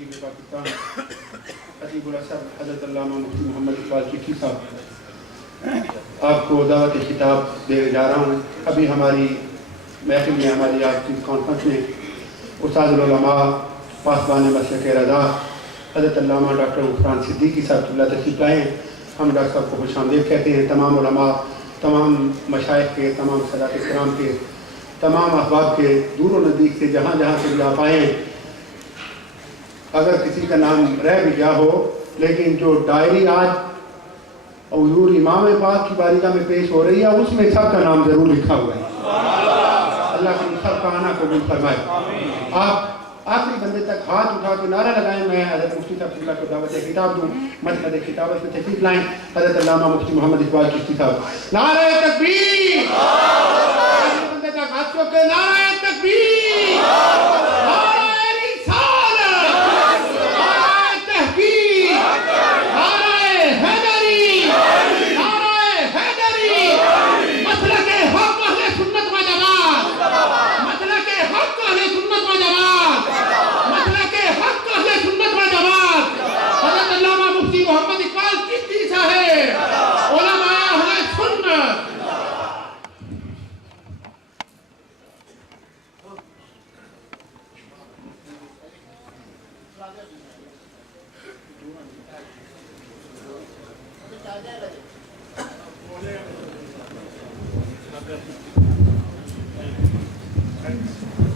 वज़ीर पाकिस्तान अजीबुल असर हज़रत अल्लामा मुफ्ती मोहम्मद इकबाल चिश्ती साहब, आपको दावत खिताब देने जा रहा हूँ। अभी हमारी महफिल में, हमारी आज की कॉन्फ्रेंस में उस्तादुल उलमा पासबान मसलक रज़ा हज़रत अल्लामा डॉक्टर गुफ़रान सिद्दीकी साहब तशरीफ़ लाए हैं। हम डॉक्टर साहब को खुशामदीद कहते हैं। तमाम उलमा, तमाम मशाइख के, तमाम सदात इकराम के, तमाम अहबाब के, दूर व नज़दीक से जहाँ जहाँ से भी आप आए, अगर किसी का नाम रह भी गया हो, लेकिन जो डायरी आज हुज़ूर इमाम पाक की बारगाह में पेश हो रही है, उसमें सबका नाम जरूर लिखा हुआ है। अल्लाह हम सब का आना कबूल फरमाए। आप आखिरी बंदे तक हाथ उठा के नारा लगाएं, मैं हज़रत मुफ्ती साहब को दावत खिताब दूँ। मसनद खिताबत में तशरीफ़ लाएं हज़रत अल्लामा मुफ्ती मोहम्मद इकबाल चिश्ती साहब। नारे तकबीर, आखिरी बंदे तक हाथ चौक के नारे तकबीर, नारे रिसालत, नारे तहकीक, नारे हैदरी, नारे हैदरी, मसलके हक अहले सुन्नत व जमात, मसलके हक अहले सुन्नत व जमात, मसलके हक अहले सुन्नत व जमात। हज़रत अल्लामा मुफ्ती मोहम्मद इकबाल चिश्ती साहब, उलमा अहले सुन्नत। Thanks.